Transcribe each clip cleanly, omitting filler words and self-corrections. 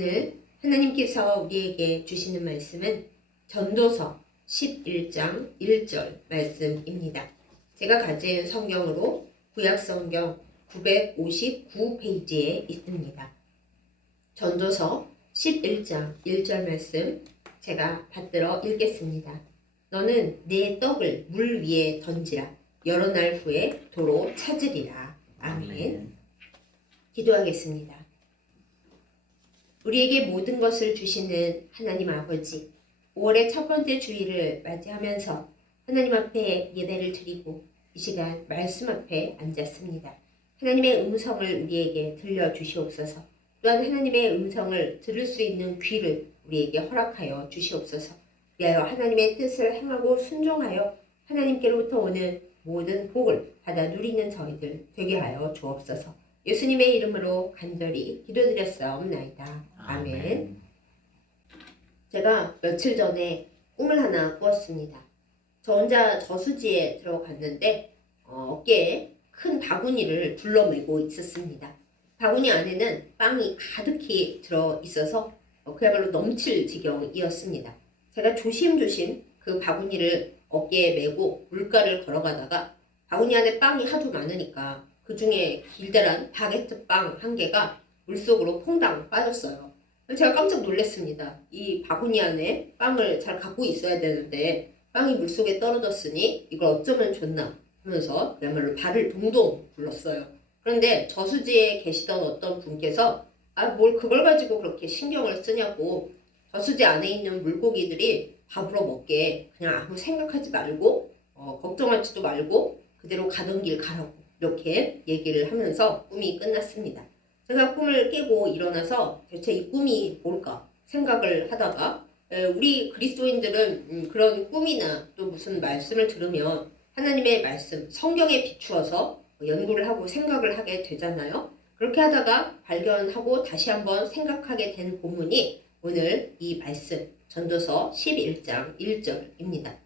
오늘 하나님께서 우리에게 주시는 말씀은 전도서 11장 1절 말씀입니다. 제가 가진 성경으로 구약성경 959페이지에 있습니다. 전도서 11장 1절 말씀 제가 받들어 읽겠습니다. 너는 내 떡을 물 위에 던지라. 여러 날 후에 도로 찾으리라. 아멘. 기도하겠습니다. 우리에게 모든 것을 주시는 하나님 아버지, 5월의 첫 번째 주일을 맞이하면서 하나님 앞에 예배를 드리고 이 시간 말씀 앞에 앉았습니다. 하나님의 음성을 우리에게 들려주시옵소서. 또한 하나님의 음성을 들을 수 있는 귀를 우리에게 허락하여 주시옵소서. 위하여 하나님의 뜻을 행하고 순종하여 하나님께로부터 오는 모든 복을 받아 누리는 저희들 되게 하여 주옵소서. 예수님의 이름으로 간절히 기도드렸사옵나이다. 아멘. 제가 며칠 전에 꿈을 하나 꾸었습니다. 저 혼자 저수지에 들어갔는데 어깨에 큰 바구니를 둘러매고 있었습니다. 바구니 안에는 빵이 가득히 들어있어서 그야말로 넘칠 지경이었습니다. 제가 조심조심 그 바구니를 어깨에 메고 물가를 걸어가다가 바구니 안에 빵이 하도 많으니까 그 중에 길다란 바게트 빵 한 개가 물속으로 퐁당 빠졌어요. 제가 깜짝 놀랐습니다. 이 바구니 안에 빵을 잘 갖고 있어야 되는데 빵이 물속에 떨어졌으니 이걸 어쩌면 좋나 하면서 그야말로 발을 동동 굴렀어요. 그런데 저수지에 계시던 어떤 분께서 뭘 그걸 가지고 그렇게 신경을 쓰냐고, 저수지 안에 있는 물고기들이 밥으로 먹게 그냥 아무 생각하지 말고 걱정하지도 말고 그대로 가던 길 가라고 이렇게 얘기를 하면서 꿈이 끝났습니다. 제가 꿈을 깨고 일어나서 대체 이 꿈이 뭘까 생각을 하다가 우리 그리스도인들은 그런 꿈이나 또 무슨 말씀을 들으면 하나님의 말씀, 성경에 비추어서 연구를 하고 생각을 하게 되잖아요. 그렇게 하다가 발견하고 다시 한번 생각하게 된 본문이 오늘 이 말씀, 전도서 11장 1절입니다.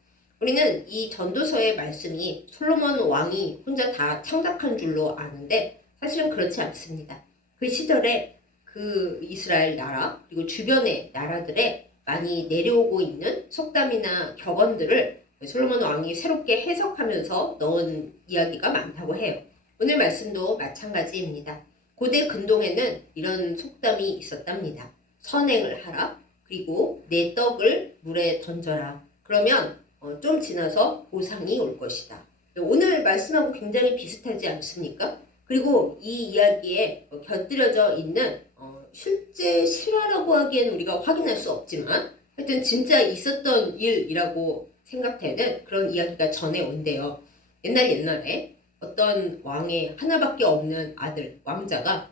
우리는 이 전도서의 말씀이 솔로몬 왕이 혼자 다 창작한 줄로 아는데 사실은 그렇지 않습니다. 그 시절에 그 이스라엘 나라 그리고 주변의 나라들에 많이 내려오고 있는 속담이나 격언들을 솔로몬 왕이 새롭게 해석하면서 넣은 이야기가 많다고 해요. 오늘 말씀도 마찬가지입니다. 고대 근동에는 이런 속담이 있었답니다. 선행을 하라. 그리고 내 떡을 물에 던져라. 그러면 좀 지나서 보상이 올 것이다. 오늘 말씀하고 굉장히 비슷하지 않습니까? 그리고 이 이야기에 곁들여져 있는 실제 실화라고 하기엔 우리가 확인할 수 없지만 하여튼 진짜 있었던 일이라고 생각되는 그런 이야기가 전해온대요. 옛날에 어떤 왕의 하나밖에 없는 아들, 왕자가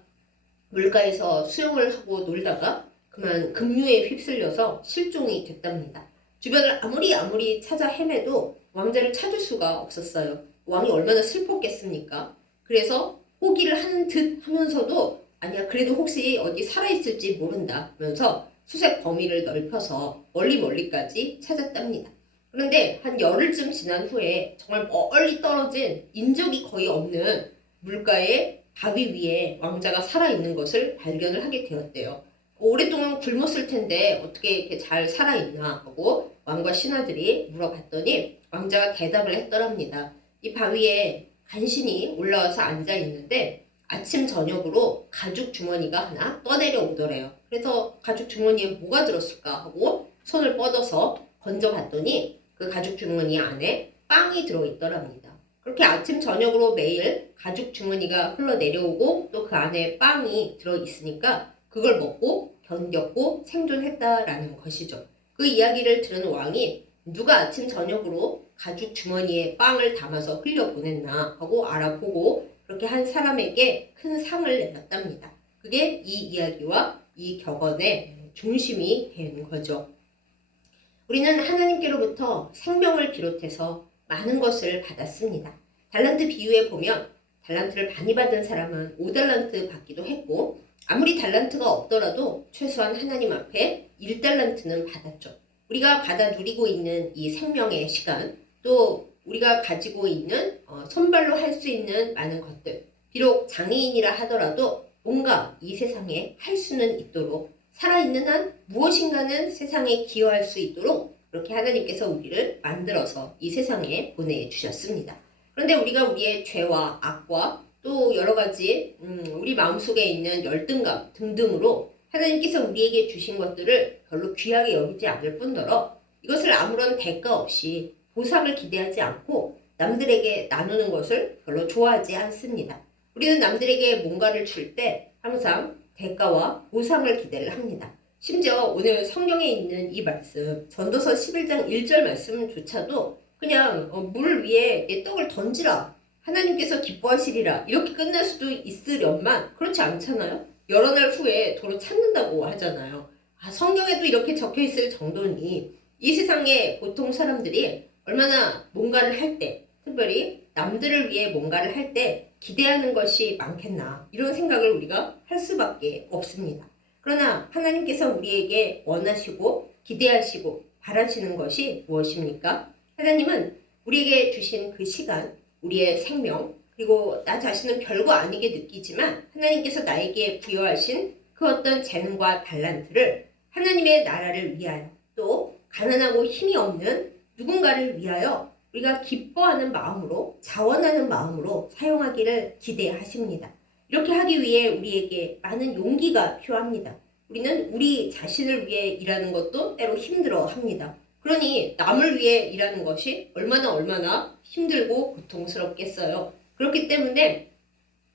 물가에서 수영을 하고 놀다가 그만 급류에 휩쓸려서 실종이 됐답니다. 주변을 아무리 찾아 헤매도 왕자를 찾을 수가 없었어요. 왕이 얼마나 슬펐겠습니까? 그래서 포기를 하는 듯 하면서도 아니야, 그래도 혹시 어디 살아있을지 모른다 하면서 수색 범위를 넓혀서 멀리까지 찾았답니다. 그런데 한 열흘쯤 지난 후에 정말 멀리 떨어진 인적이 거의 없는 물가의 바위 위에 왕자가 살아있는 것을 발견을 하게 되었대요. 오랫동안 굶었을 텐데 어떻게 이렇게 잘 살아있나 하고 왕과 신하들이 물어봤더니 왕자가 대답을 했더랍니다. 이 바위에 간신히 올라와서 앉아있는데 아침 저녁으로 가죽 주머니가 하나 떠내려 오더래요. 그래서 가죽 주머니에 뭐가 들었을까 하고 손을 뻗어서 건져봤더니 그 가죽 주머니 안에 빵이 들어있더랍니다. 그렇게 아침 저녁으로 매일 가죽 주머니가 흘러내려오고 또 그 안에 빵이 들어있으니까 그걸 먹고 견뎠고 생존했다라는 것이죠. 그 이야기를 들은 왕이 누가 아침 저녁으로 가죽 주머니에 빵을 담아서 흘려보냈나 하고 알아보고 그렇게 한 사람에게 큰 상을 내렸답니다. 그게 이 이야기와 이 격언의 중심이 되는 거죠. 우리는 하나님께로부터 생명을 비롯해서 많은 것을 받았습니다. 달란트 비유에 보면 달란트를 많이 받은 사람은 5달란트 받기도 했고 아무리 달란트가 없더라도 최소한 하나님 앞에 1달란트는 받았죠. 우리가 받아 누리고 있는 이 생명의 시간, 또 우리가 가지고 있는 손발로 할 수 있는 많은 것들, 비록 장애인이라 하더라도 뭔가 이 세상에 할 수는 있도록 살아있는 한 무엇인가는 세상에 기여할 수 있도록 그렇게 하나님께서 우리를 만들어서 이 세상에 보내주셨습니다. 그런데 우리가 우리의 죄와 악과 또 여러 가지 우리 마음속에 있는 열등감 등등으로 하나님께서 우리에게 주신 것들을 별로 귀하게 여기지 않을 뿐더러 이것을 아무런 대가 없이 보상을 기대하지 않고 남들에게 나누는 것을 별로 좋아하지 않습니다. 우리는 남들에게 뭔가를 줄 때 항상 대가와 보상을 기대를 합니다. 심지어 오늘 성경에 있는 이 말씀 전도서 11장 1절 말씀조차도 그냥 물 위에 내 떡을 던지라 하나님께서 기뻐하시리라 이렇게 끝날 수도 있으련만 그렇지 않잖아요. 여러 날 후에 도로 찾는다고 하잖아요. 성경에도 이렇게 적혀 있을 정도니 이 세상에 보통 사람들이 얼마나 뭔가를 할 때, 특별히 남들을 위해 뭔가를 할 때 기대하는 것이 많겠나 이런 생각을 우리가 할 수밖에 없습니다. 그러나 하나님께서 우리에게 원하시고 기대하시고 바라시는 것이 무엇입니까? 하나님은 우리에게 주신 그 시간, 우리의 생명, 그리고 나 자신은 별거 아니게 느끼지만 하나님께서 나에게 부여하신 그 어떤 재능과 달란트를 하나님의 나라를 위하여 또 가난하고 힘이 없는 누군가를 위하여 우리가 기뻐하는 마음으로 자원하는 마음으로 사용하기를 기대하십니다. 이렇게 하기 위해 우리에게 많은 용기가 필요합니다. 우리는 우리 자신을 위해 일하는 것도 때로 힘들어 합니다. 그러니 남을 위해 일하는 것이 얼마나 힘들고 고통스럽겠어요. 그렇기 때문에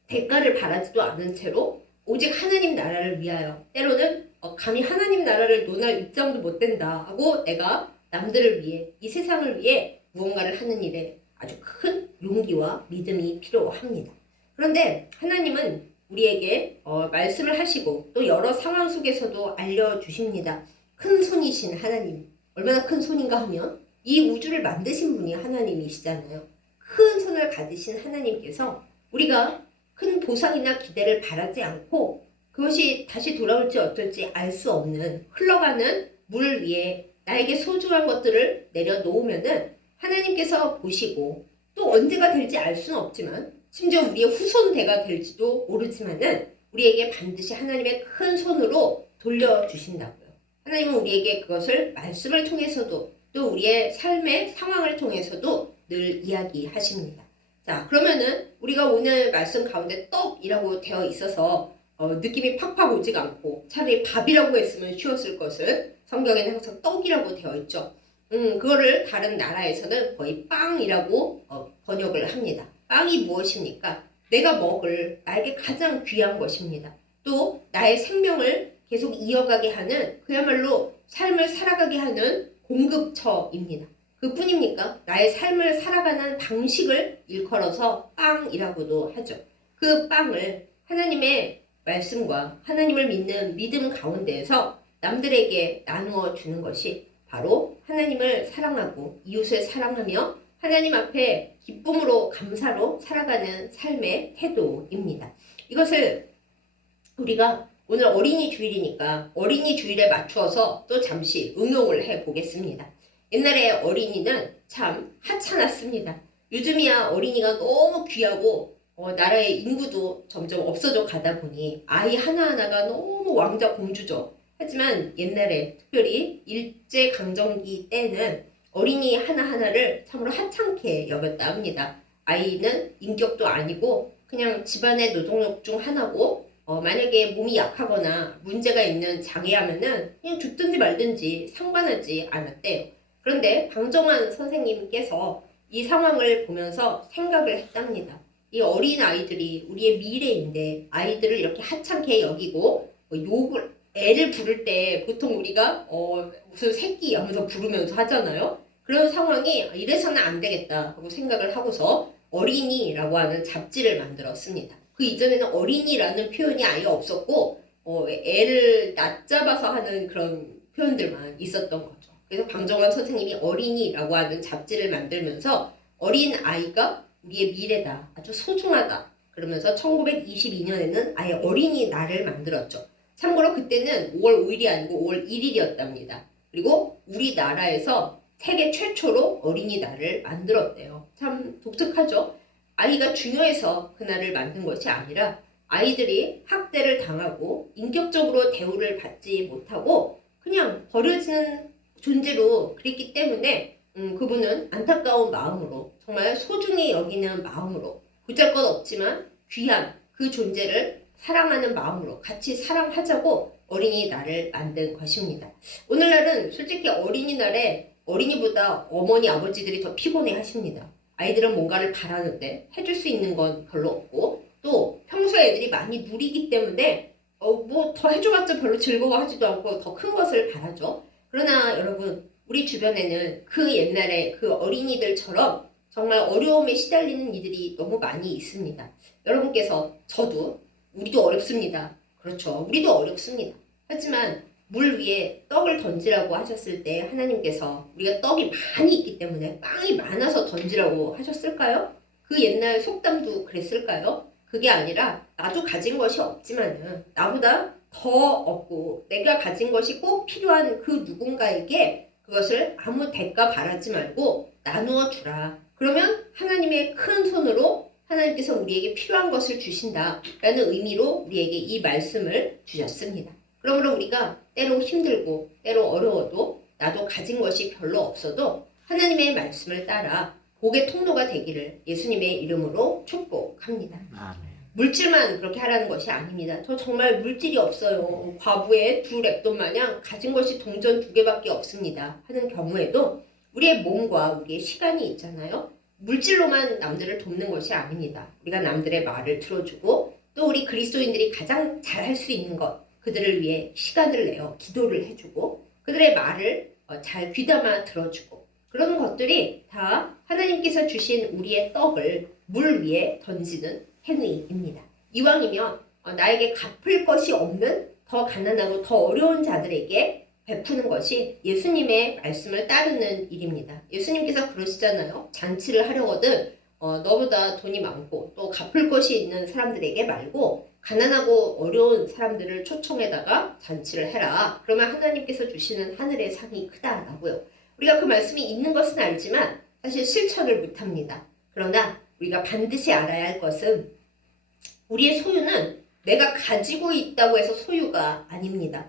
대가를 바라지도 않은 채로 오직 하나님 나라를 위하여 때로는 감히 하나님 나라를 논할 입장도 못 된다 하고 내가 남들을 위해 이 세상을 위해 무언가를 하는 일에 아주 큰 용기와 믿음이 필요합니다. 그런데 하나님은 우리에게 말씀을 하시고 또 여러 상황 속에서도 알려주십니다. 큰 손이신 하나님, 얼마나 큰 손인가 하면 이 우주를 만드신 분이 하나님이시잖아요. 큰 손을 가지신 하나님께서 우리가 큰 보상이나 기대를 바라지 않고 그것이 다시 돌아올지 어떨지 알 수 없는 흘러가는 물 위에 나에게 소중한 것들을 내려놓으면은 하나님께서 보시고 또 언제가 될지 알 수는 없지만 심지어 우리의 후손대가 될지도 모르지만은 우리에게 반드시 하나님의 큰 손으로 돌려주신다고요. 하나님은 우리에게 그것을 말씀을 통해서도 또 우리의 삶의 상황을 통해서도 늘 이야기하십니다. 자, 그러면은 우리가 오늘 말씀 가운데 떡이라고 되어 있어서 느낌이 팍팍 오지가 않고 차라리 밥이라고 했으면 쉬웠을 것을 성경에는 항상 떡이라고 되어 있죠. 그거를 다른 나라에서는 거의 빵이라고 번역을 합니다. 빵이 무엇입니까? 내가 먹을 나에게 가장 귀한 것입니다. 또 나의 생명을 계속 이어가게 하는 그야말로 삶을 살아가게 하는 공급처입니다. 그뿐입니까? 나의 삶을 살아가는 방식을 일컬어서 빵이라고도 하죠. 그 빵을 하나님의 말씀과 하나님을 믿는 믿음 가운데에서 남들에게 나누어 주는 것이 바로 하나님을 사랑하고 이웃을 사랑하며 하나님 앞에 기쁨으로 감사로 살아가는 삶의 태도입니다. 이것을 우리가 오늘 어린이 주일이니까 어린이 주일에 맞추어서 또 잠시 응용을 해보겠습니다. 옛날에 어린이는 참 하찮았습니다. 요즘이야 어린이가 너무 귀하고 나라의 인구도 점점 없어져 가다 보니 아이 하나하나가 너무 왕자 공주죠. 하지만 옛날에 특별히 일제강점기 때는 어린이 하나하나를 참으로 하찮게 여겼다 합니다. 아이는 인격도 아니고 그냥 집안의 노동력 중 하나고 만약에 몸이 약하거나 문제가 있는 장애하면은 그냥 죽든지 말든지 상관하지 않았대요. 그런데 방정환 선생님께서 이 상황을 보면서 생각을 했답니다. 이 어린 아이들이 우리의 미래인데 아이들을 이렇게 하찮게 여기고 욕을 애를 부를 때 보통 우리가 무슨 새끼 하면서 부르면서 하잖아요. 그런 상황이 이래서는 안 되겠다 하고 생각을 하고서 어린이라고 하는 잡지를 만들었습니다. 그 이전에는 어린이라는 표현이 아예 없었고 애를 낮잡아서 하는 그런 표현들만 있었던 거죠. 그래서 방정환 선생님이 어린이라고 하는 잡지를 만들면서 어린 아이가 우리의 미래다. 아주 소중하다. 그러면서 1922년에는 아예 어린이날을 만들었죠. 참고로 그때는 5월 5일이 아니고 5월 1일이었답니다. 그리고 우리나라에서 세계 최초로 어린이날을 만들었대요. 참 독특하죠? 아이가 중요해서 그날을 만든 것이 아니라 아이들이 학대를 당하고 인격적으로 대우를 받지 못하고 그냥 버려지는 존재로 그랬기 때문에 그분은 안타까운 마음으로 정말 소중히 여기는 마음으로 보잘것없지만 귀한 그 존재를 사랑하는 마음으로 같이 사랑하자고 어린이날을 만든 것입니다. 오늘날은 솔직히 어린이날에 어린이보다 어머니 아버지들이 더 피곤해 하십니다. 아이들은 뭔가를 바라는데 해줄 수 있는 건 별로 없고 또 평소에 애들이 많이 누리기 때문에 뭐 더 해줘봤자 별로 즐거워하지도 않고 더 큰 것을 바라죠. 그러나 여러분 우리 주변에는 그 옛날에 그 어린이들처럼 정말 어려움에 시달리는 이들이 너무 많이 있습니다. 여러분께서 우리도 어렵습니다. 그렇죠. 우리도 어렵습니다. 하지만 물 위에 떡을 던지라고 하셨을 때 하나님께서 우리가 떡이 많이 있기 때문에 빵이 많아서 던지라고 하셨을까요? 그 옛날 속담도 그랬을까요? 그게 아니라 나도 가진 것이 없지만은 나보다 더 없고 내가 가진 것이 꼭 필요한 그 누군가에게 그것을 아무 대가 바라지 말고 나누어 주라. 그러면 하나님의 큰 손으로 하나님께서 우리에게 필요한 것을 주신다라는 의미로 우리에게 이 말씀을 주셨습니다. 그러므로 우리가 때로 힘들고 때로 어려워도 나도 가진 것이 별로 없어도 하나님의 말씀을 따라 복의 통로가 되기를 예수님의 이름으로 축복합니다. 아멘. 물질만 그렇게 하라는 것이 아닙니다. 저 정말 물질이 없어요. 과부의 두 랩돈 마냥 가진 것이 동전 2개밖에 없습니다. 하는 경우에도 우리의 몸과 우리의 시간이 있잖아요. 물질로만 남들을 돕는 것이 아닙니다. 우리가 남들의 말을 들어주고 또 우리 그리스도인들이 가장 잘할 수 있는 것 그들을 위해 시간을 내어 기도를 해주고 그들의 말을 잘 귀담아 들어주고 그런 것들이 다 하나님께서 주신 우리의 떡을 물 위에 던지는 행위입니다. 이왕이면 나에게 갚을 것이 없는 더 가난하고 더 어려운 자들에게 베푸는 것이 예수님의 말씀을 따르는 일입니다. 예수님께서 그러시잖아요. 잔치를 하려거든 너보다 돈이 많고 또 갚을 것이 있는 사람들에게 말고 가난하고 어려운 사람들을 초청해다가 잔치를 해라. 그러면 하나님께서 주시는 하늘의 상이 크다라고요. 우리가 그 말씀이 있는 것은 알지만 사실 실천을 못합니다. 그러나 우리가 반드시 알아야 할 것은 우리의 소유는 내가 가지고 있다고 해서 소유가 아닙니다.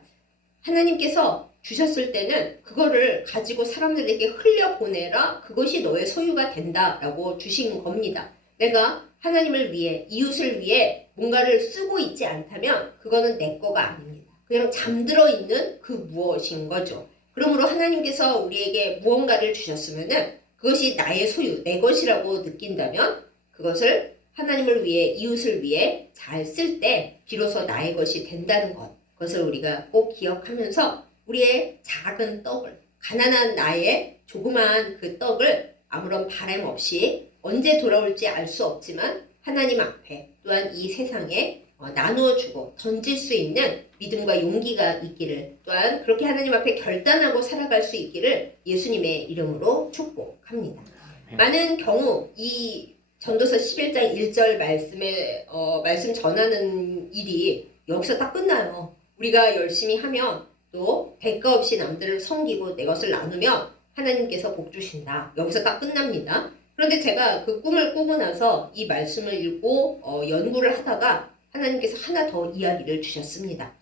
하나님께서 주셨을 때는 그거를 가지고 사람들에게 흘려보내라. 그것이 너의 소유가 된다라고 주신 겁니다. 내가 하나님을 위해 이웃을 위해 뭔가를 쓰고 있지 않다면 그거는 내 거가 아닙니다. 그냥 잠들어 있는 그 무엇인 거죠. 그러므로 하나님께서 우리에게 무언가를 주셨으면은 그것이 나의 소유, 내 것이라고 느낀다면 그것을 하나님을 위해 이웃을 위해 잘 쓸 때 비로소 나의 것이 된다는 것. 그것을 우리가 꼭 기억하면서 우리의 작은 떡을 가난한 나의 조그마한 그 떡을 아무런 바람 없이 언제 돌아올지 알 수 없지만 하나님 앞에 또한 이 세상에 나누어 주고 던질 수 있는 믿음과 용기가 있기를 또한 그렇게 하나님 앞에 결단하고 살아갈 수 있기를 예수님의 이름으로 축복합니다. 많은 경우 이 전도서 11장 1절 말씀 전하는 일이 여기서 딱 끝나요. 우리가 열심히 하면 또 대가 없이 남들을 섬기고 내 것을 나누면 하나님께서 복 주신다. 여기서 딱 끝납니다. 그런데 제가 그 꿈을 꾸고 나서 이 말씀을 읽고 연구를 하다가 하나님께서 하나 더 이야기를 주셨습니다.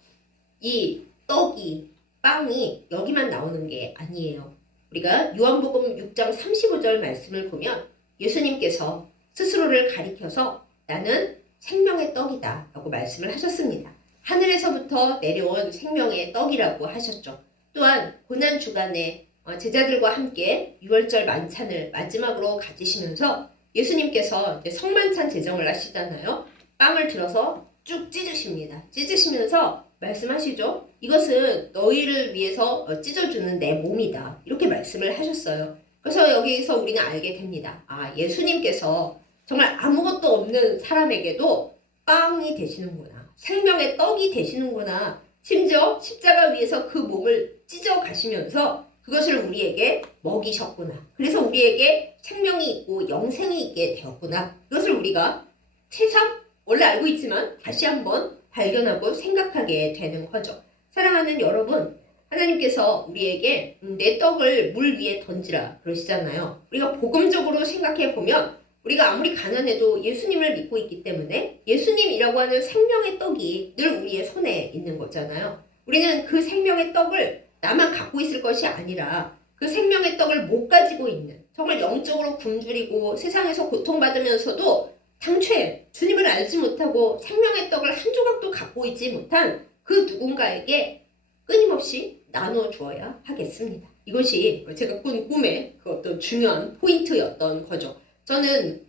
이 떡이 빵이 여기만 나오는 게 아니에요. 우리가 요한복음 6장 35절 말씀을 보면 예수님께서 스스로를 가리켜서 나는 생명의 떡이다 라고 말씀을 하셨습니다. 하늘에서부터 내려온 생명의 떡이라고 하셨죠. 또한 고난주간에 제자들과 함께 유월절 만찬을 마지막으로 가지시면서 예수님께서 이제 성만찬 제정을 하시잖아요. 빵을 들어서 쭉 찢으십니다. 찢으시면서 말씀하시죠. 이것은 너희를 위해서 찢어주는 내 몸이다. 이렇게 말씀을 하셨어요. 그래서 여기서 우리는 알게 됩니다. 아, 예수님께서 정말 아무것도 없는 사람에게도 빵이 되시는구나. 생명의 떡이 되시는구나. 심지어 십자가 위에서 그 몸을 찢어 가시면서 그것을 우리에게 먹이셨구나. 그래서 우리에게 생명이 있고 영생이 있게 되었구나. 이것을 우리가 새삼 원래 알고 있지만 다시 한번 발견하고 생각하게 되는 거죠. 사랑하는 여러분, 하나님께서 우리에게 내 떡을 물 위에 던지라 그러시잖아요. 우리가 복음적으로 생각해 보면 우리가 아무리 가난해도 예수님을 믿고 있기 때문에 예수님이라고 하는 생명의 떡이 늘 우리의 손에 있는 거잖아요. 우리는 그 생명의 떡을 나만 갖고 있을 것이 아니라 그 생명의 떡을 못 가지고 있는, 정말 영적으로 굶주리고 세상에서 고통받으면서도 당최 주님을 알지 못하고 생명의 떡을 한 조각도 갖고 있지 못한 그 누군가에게 끊임없이 나누어 주어야 하겠습니다. 이것이 제가 꾼 꿈의 그 어떤 중요한 포인트였던 거죠. 저는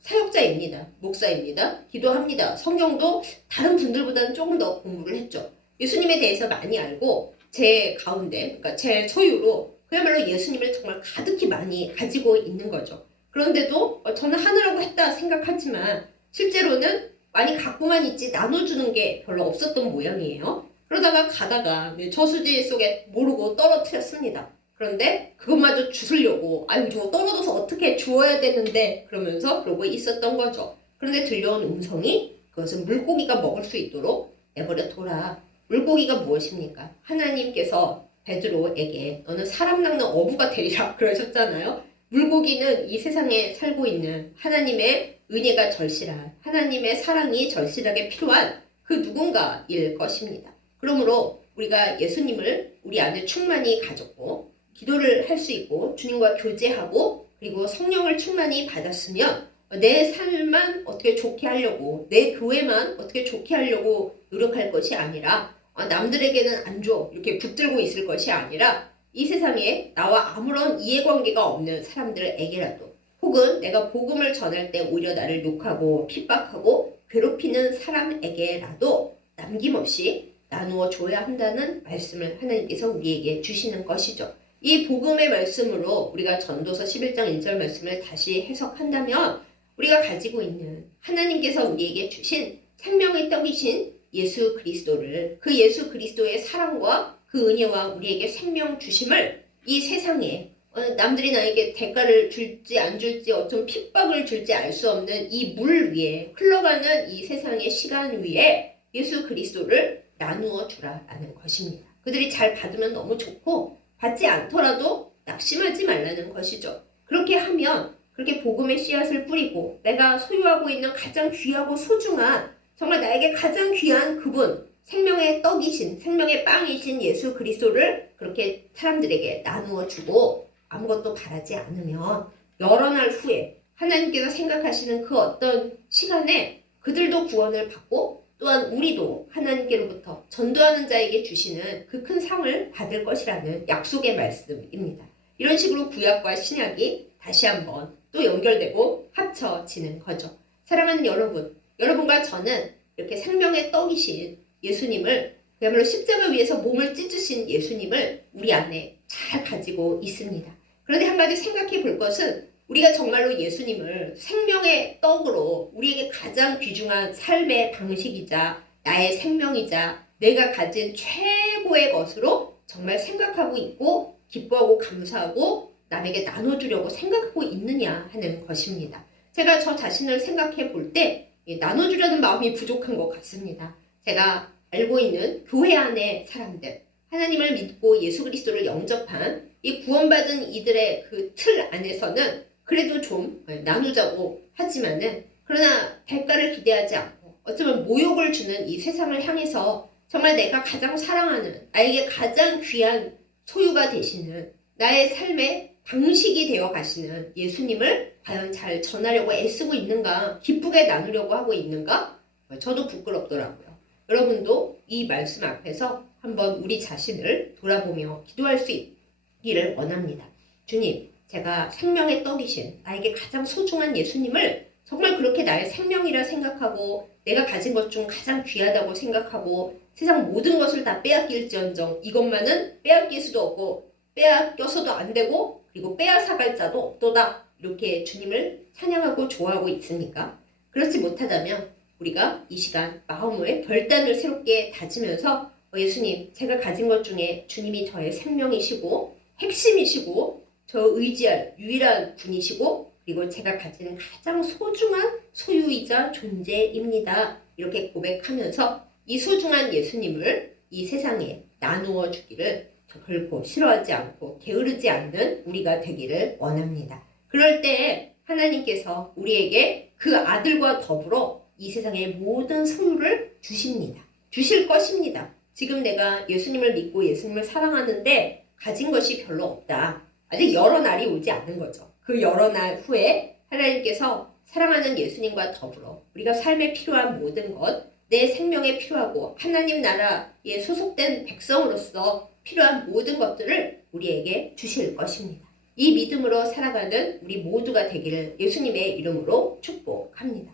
사역자입니다. 목사입니다. 기도합니다. 성경도 다른 분들보다는 조금 더 공부를 했죠. 예수님에 대해서 많이 알고 제 가운데, 그러니까 제 소유로 그야말로 예수님을 정말 가득히 많이 가지고 있는 거죠. 그런데도 저는 하느라고 했다 생각하지만 실제로는 많이 갖고만 있지 나눠주는 게 별로 없었던 모양이에요. 그러다가 가다가 저수지 속에 모르고 떨어뜨렸습니다. 그런데 그것마저 주우려고 아유 저거 떨어져서 어떻게 주워야 되는데 그러면서 그러고 있었던 거죠. 그런데 들려온 음성이 그것은 물고기가 먹을 수 있도록 내버려 둬라. 물고기가 무엇입니까? 하나님께서 베드로에게 너는 사람 낚는 어부가 되리라 그러셨잖아요. 물고기는 이 세상에 살고 있는 하나님의 은혜가 절실한, 하나님의 사랑이 절실하게 필요한 그 누군가일 것입니다. 그러므로 우리가 예수님을 우리 안에 충만히 가졌고 기도를 할 수 있고 주님과 교제하고 그리고 성령을 충만히 받았으면 내 삶만 어떻게 좋게 하려고, 내 교회만 어떻게 좋게 하려고 노력할 것이 아니라 남들에게는 안 줘 이렇게 붙들고 있을 것이 아니라 이 세상에 나와 아무런 이해관계가 없는 사람들에게라도 혹은 내가 복음을 전할 때 오히려 나를 욕하고 핍박하고 괴롭히는 사람에게라도 남김없이 나누어 줘야 한다는 말씀을 하나님께서 우리에게 주시는 것이죠. 이 복음의 말씀으로 우리가 전도서 11장 1절 말씀을 다시 해석한다면 우리가 가지고 있는 하나님께서 우리에게 주신 생명의 떡이신 예수 그리스도를, 그 예수 그리스도의 사랑과 그 은혜와 우리에게 생명 주심을 이 세상에 남들이 나에게 대가를 줄지 안 줄지 어떤 핍박을 줄지 알 수 없는 이 물 위에 흘러가는 이 세상의 시간 위에 예수 그리스도를 나누어 주라라는 것입니다. 그들이 잘 받으면 너무 좋고 받지 않더라도 낙심하지 말라는 것이죠. 그렇게 하면 그렇게 복음의 씨앗을 뿌리고 내가 소유하고 있는 가장 귀하고 소중한 정말 나에게 가장 귀한 그분, 생명의 떡이신, 생명의 빵이신 예수 그리스도를 그렇게 사람들에게 나누어 주고 아무것도 바라지 않으면 여러 날 후에 하나님께서 생각하시는 그 어떤 시간에 그들도 구원을 받고 또한 우리도 하나님께로부터 전도하는 자에게 주시는 그 큰 상을 받을 것이라는 약속의 말씀입니다. 이런 식으로 구약과 신약이 다시 한번 또 연결되고 합쳐지는 거죠. 사랑하는 여러분, 여러분과 저는 이렇게 생명의 떡이신 예수님을 그야말로 십자가 위에서 몸을 찢으신 예수님을 우리 안에 잘 가지고 있습니다. 그런데 한 가지 생각해 볼 것은 우리가 정말로 예수님을 생명의 떡으로 우리에게 가장 귀중한 삶의 방식이자 나의 생명이자 내가 가진 최고의 것으로 정말 생각하고 있고 기뻐하고 감사하고 남에게 나눠주려고 생각하고 있느냐 하는 것입니다. 제가 저 자신을 생각해 볼 때 나눠주려는 마음이 부족한 것 같습니다. 제가 알고 있는 교회 안의 사람들, 하나님을 믿고 예수 그리스도를 영접한 이 구원받은 이들의 그 틀 안에서는 그래도 좀 나누자고 하지만은 그러나 대가를 기대하지 않고 어쩌면 모욕을 주는 이 세상을 향해서 정말 내가 가장 사랑하는 나에게 가장 귀한 소유가 되시는 나의 삶의 방식이 되어 가시는 예수님을 과연 잘 전하려고 애쓰고 있는가, 기쁘게 나누려고 하고 있는가? 저도 부끄럽더라고요. 여러분도 이 말씀 앞에서 한번 우리 자신을 돌아보며 기도할 수 있기를 원합니다. 주님, 제가 생명의 떡이신 나에게 가장 소중한 예수님을 정말 그렇게 나의 생명이라 생각하고 내가 가진 것 중 가장 귀하다고 생각하고 세상 모든 것을 다 빼앗길지언정 이것만은 빼앗길 수도 없고 빼앗겨서도 안 되고 그리고 빼앗아갈 자도 없도다. 이렇게 주님을 찬양하고 좋아하고 있습니까? 그렇지 못하다면 우리가 이 시간 마음의 결단을 새롭게 다지면서 예수님, 제가 가진 것 중에 주님이 저의 생명이시고 핵심이시고 저 의지할 유일한 분이시고 그리고 제가 가진 가장 소중한 소유이자 존재입니다. 이렇게 고백하면서 이 소중한 예수님을 이 세상에 나누어 주기를 결코 싫어하지 않고 게으르지 않는 우리가 되기를 원합니다. 그럴 때 하나님께서 우리에게 그 아들과 더불어 이 세상의 모든 소유를 주십니다. 주실 것입니다. 지금 내가 예수님을 믿고 예수님을 사랑하는데 가진 것이 별로 없다. 아직 여러 날이 오지 않은 거죠. 그 여러 날 후에 하나님께서 사랑하는 예수님과 더불어 우리가 삶에 필요한 모든 것, 내 생명에 필요하고 하나님 나라에 소속된 백성으로서 필요한 모든 것들을 우리에게 주실 것입니다. 이 믿음으로 살아가는 우리 모두가 되기를 예수님의 이름으로 축복합니다.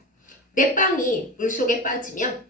내 빵이 물속에 빠지면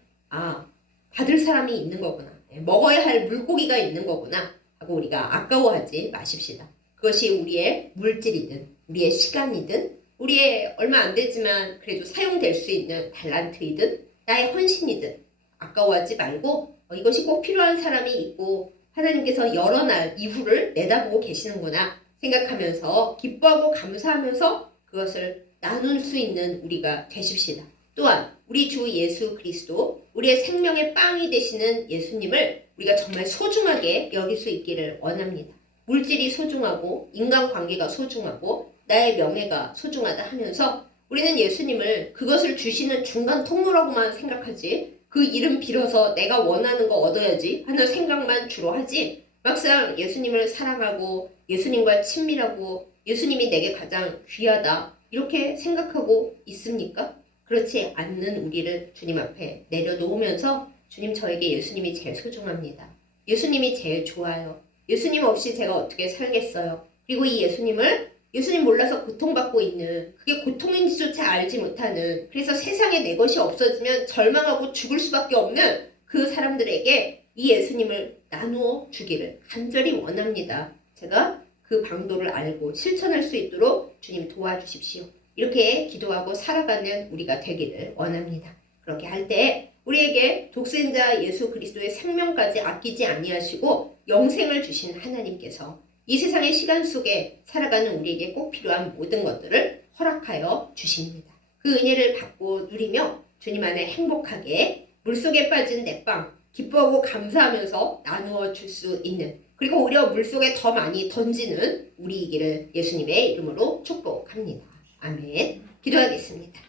받을 사람이 있는 거구나. 먹어야 할 물고기가 있는 거구나 하고 우리가 아까워하지 마십시다. 그것이 우리의 물질이든 우리의 시간이든 우리의 얼마 안 되지만 그래도 사용될 수 있는 달란트이든 나의 헌신이든 아까워하지 말고 이것이 꼭 필요한 사람이 있고 하나님께서 여러 날 이후를 내다보고 계시는구나 생각하면서 기뻐하고 감사하면서 그것을 나눌 수 있는 우리가 되십시다. 또한 우리 주 예수 그리스도, 우리의 생명의 빵이 되시는 예수님을 우리가 정말 소중하게 여길 수 있기를 원합니다. 물질이 소중하고 인간관계가 소중하고 나의 명예가 소중하다 하면서 우리는 예수님을 그것을 주시는 중간 통로라고만 생각하지 그 이름 빌어서 내가 원하는 거 얻어야지 하는 생각만 주로 하지 막상 예수님을 사랑하고 예수님과 친밀하고 예수님이 내게 가장 귀하다 이렇게 생각하고 있습니까? 그렇지 않는 우리를 주님 앞에 내려놓으면서 주님 저에게 예수님이 제일 소중합니다. 예수님이 제일 좋아요. 예수님 없이 제가 어떻게 살겠어요. 그리고 이 예수님 몰라서 고통받고 있는 그게 고통인지조차 알지 못하는 그래서 세상에 내 것이 없어지면 절망하고 죽을 수밖에 없는 그 사람들에게 이 예수님을 나누어 주기를 간절히 원합니다. 제가 그 방도를 알고 실천할 수 있도록 주님 도와주십시오. 이렇게 기도하고 살아가는 우리가 되기를 원합니다. 그렇게 할 때 우리에게 독생자 예수 그리스도의 생명까지 아끼지 아니하시고 영생을 주신 하나님께서 이 세상의 시간 속에 살아가는 우리에게 꼭 필요한 모든 것들을 허락하여 주십니다. 그 은혜를 받고 누리며 주님 안에 행복하게 물속에 빠진 내 빵 기뻐하고 감사하면서 나누어 줄 수 있는 그리고 오히려 물속에 더 많이 던지는 우리이기를 예수님의 이름으로 축복합니다. 아멘. 기도하겠습니다.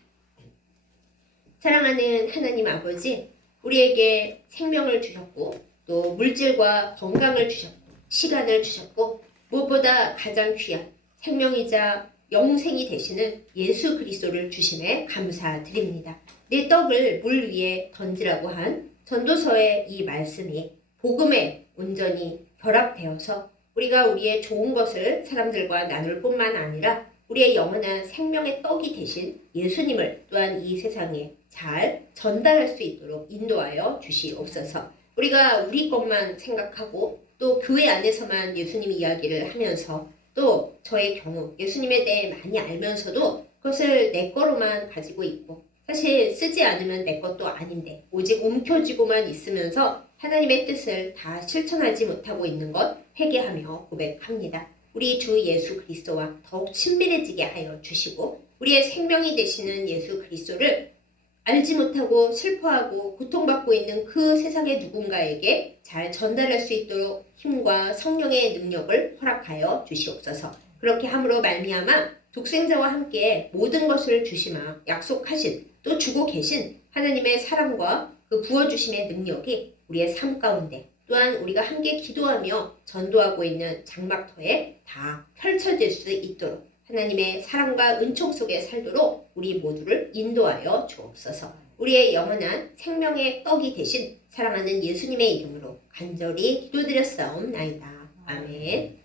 사랑하는 하나님 아버지, 우리에게 생명을 주셨고 또 물질과 건강을 주셨고 시간을 주셨고 무엇보다 가장 귀한 생명이자 영생이 되시는 예수 그리스도를 주심에 감사드립니다. 내 떡을 물 위에 던지라고 한 전도서의 이 말씀이 복음에 온전히 결합되어서 우리가 우리의 좋은 것을 사람들과 나눌 뿐만 아니라 우리의 영원한 생명의 떡이 되신 예수님을 또한 이 세상에 잘 전달할 수 있도록 인도하여 주시옵소서. 우리가 우리 것만 생각하고 또 교회 안에서만 예수님 이야기를 하면서 또 저의 경우 예수님에 대해 많이 알면서도 그것을 내 거로만 가지고 있고 사실 쓰지 않으면 내 것도 아닌데 오직 움켜쥐고만 있으면서 하나님의 뜻을 다 실천하지 못하고 있는 것 회개하며 고백합니다. 우리 주 예수 그리스도와 더욱 친밀해지게 하여 주시고 우리의 생명이 되시는 예수 그리스도를 알지 못하고 슬퍼하고 고통받고 있는 그 세상의 누군가에게 잘 전달할 수 있도록 힘과 성령의 능력을 허락하여 주시옵소서. 그렇게 함으로 말미암아 독생자와 함께 모든 것을 주시마 약속하신 또 주고 계신 하나님의 사랑과 그 부어주심의 능력이 우리의 삶 가운데 또한 우리가 함께 기도하며 전도하고 있는 장막터에 다 펼쳐질 수 있도록 하나님의 사랑과 은총 속에 살도록 우리 모두를 인도하여 주옵소서. 우리의 영원한 생명의 떡이 되신 사랑하는 예수님의 이름으로 간절히 기도드렸사옵나이다. 아멘.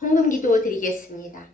헌금 기도 드리겠습니다.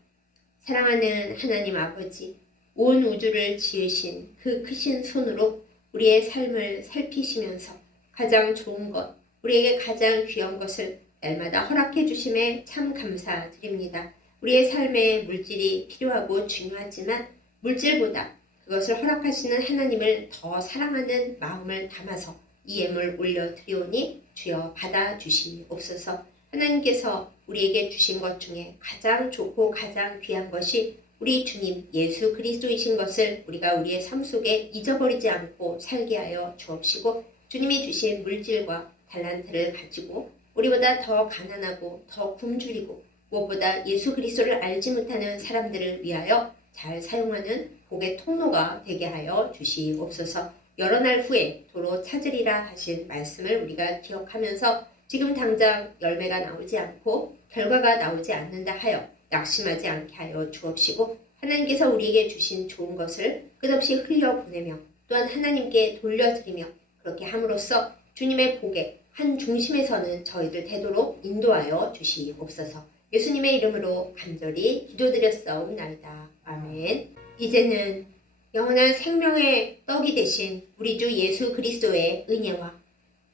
사랑하는 하나님 아버지, 온 우주를 지으신 그 크신 손으로 우리의 삶을 살피시면서 가장 좋은 것, 우리에게 가장 귀한 것을 날마다 허락해 주심에 참 감사드립니다. 우리의 삶에 물질이 필요하고 중요하지만 물질보다 그것을 허락하시는 하나님을 더 사랑하는 마음을 담아서 이 예물 올려드리오니 주여 받아주시옵소서. 하나님께서 우리에게 주신 것 중에 가장 좋고 가장 귀한 것이 우리 주님 예수 그리스도이신 것을 우리가 우리의 삶 속에 잊어버리지 않고 살게 하여 주옵시고 주님이 주신 물질과 달란트를 가지고 우리보다 더 가난하고 더 굶주리고 무엇보다 예수 그리스도를 알지 못하는 사람들을 위하여 잘 사용하는 복의 통로가 되게 하여 주시옵소서. 여러 날 후에 도로 찾으리라 하신 말씀을 우리가 기억하면서 지금 당장 열매가 나오지 않고 결과가 나오지 않는다 하여 낙심하지 않게 하여 주옵시고, 하나님께서 우리에게 주신 좋은 것을 끝없이 흘려보내며 또한 하나님께 돌려드리며 그렇게 함으로써 주님의 복의 한 중심에서는 저희들 되도록 인도하여 주시옵소서. 예수님의 이름으로 간절히 기도드렸사옵나이다. 아멘. 이제는 영원한 생명의 떡이 되신 우리 주 예수 그리스도의 은혜와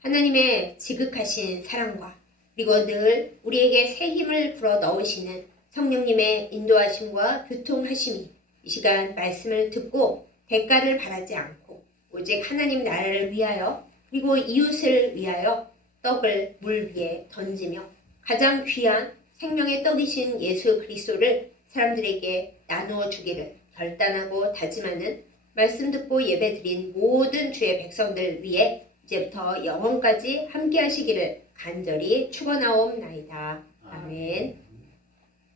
하나님의 지극하신 사랑과 그리고 늘 우리에게 새 힘을 불어 넣으시는 성령님의 인도하심과 교통하심이 이 시간 말씀을 듣고 대가를 바라지 않고 오직 하나님 나라를 위하여 그리고 이웃을 위하여 떡을 물 위에 던지며 가장 귀한 생명의 떡이신 예수 그리스도를 사람들에게 나누어 주기를 결단하고 다짐하는 말씀 듣고 예배드린 모든 주의 백성들 위해 이제부터 영원까지 함께 하시기를 간절히 축원하옵나이다. 아멘.